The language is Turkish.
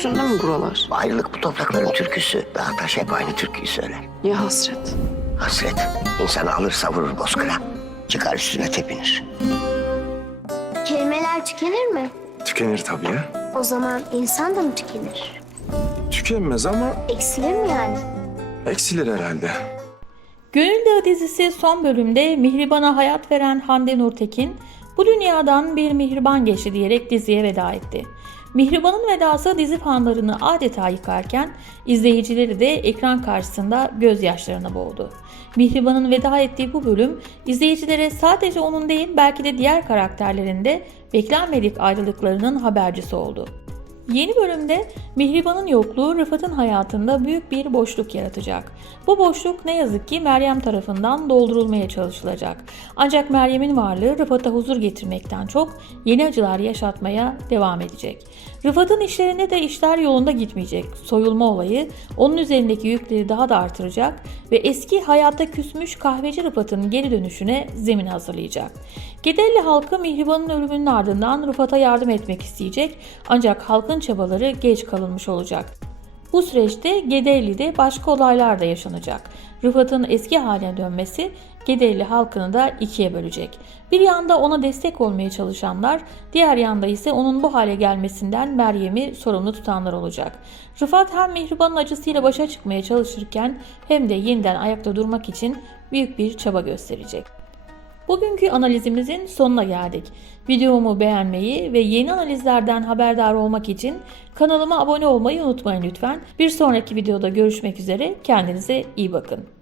Biliyorsun değil mi buralar? Ayrılık bu toprakların türküsü. Dağ taş hep aynı türküyü söyler. Ya hasret? Hasret insanı alır savurur bozkıra. Çıkar üstüne tepinir. Kelimeler tükenir mi? Tükenir tabii ya. O zaman insan da mı tükenir? Tükenmez ama Eksilir mi yani? eksilir herhalde. Gönül Dağı dizisi son bölümde Mihriban'a hayat veren Hande Nurtekin, bu dünyadan bir mihriban geçti diyerek diziye veda etti. Mihriban'ın vedası dizi fanlarını adeta yıkarken izleyicileri de ekran karşısında gözyaşlarına boğdu. Mihriban'ın veda ettiği bu bölüm izleyicilere sadece onun değil belki de diğer karakterlerin de beklenmedik ayrılıklarının habercisi oldu. Yeni bölümde Mihriban'ın yokluğu Rıfat'ın hayatında büyük bir boşluk yaratacak. Bu boşluk ne yazık ki Meryem tarafından doldurulmaya çalışılacak. Ancak Meryem'in varlığı Rıfat'a huzur getirmekten çok yeni acılar yaşatmaya devam edecek. Rıfat'ın işlerinde de işler yolunda gitmeyecek. Soyulma olayı onun üzerindeki yükleri daha da artıracak ve eski hayata küsmüş kahveci Rıfat'ın geri dönüşüne zemin hazırlayacak. Gederli halkı Mihriban'ın ölümünün ardından Rıfat'a yardım etmek isteyecek ancak halkın çabaları geç kalınmış olacak. Bu süreçte Gederli'de başka olaylar da yaşanacak. Rıfat'ın eski haline dönmesi Gederli halkını da ikiye bölecek. Bir yanda ona destek olmaya çalışanlar, diğer yanda ise onun bu hale gelmesinden Meryem'i sorumlu tutanlar olacak. Rıfat hem Mihriban'ın acısıyla başa çıkmaya çalışırken hem de yeniden ayakta durmak için büyük bir çaba gösterecek. Bugünkü analizimizin sonuna geldik. Videomu beğenmeyi ve yeni analizlerden haberdar olmak için kanalıma abone olmayı unutmayın lütfen. Bir sonraki videoda görüşmek üzere. Kendinize iyi bakın.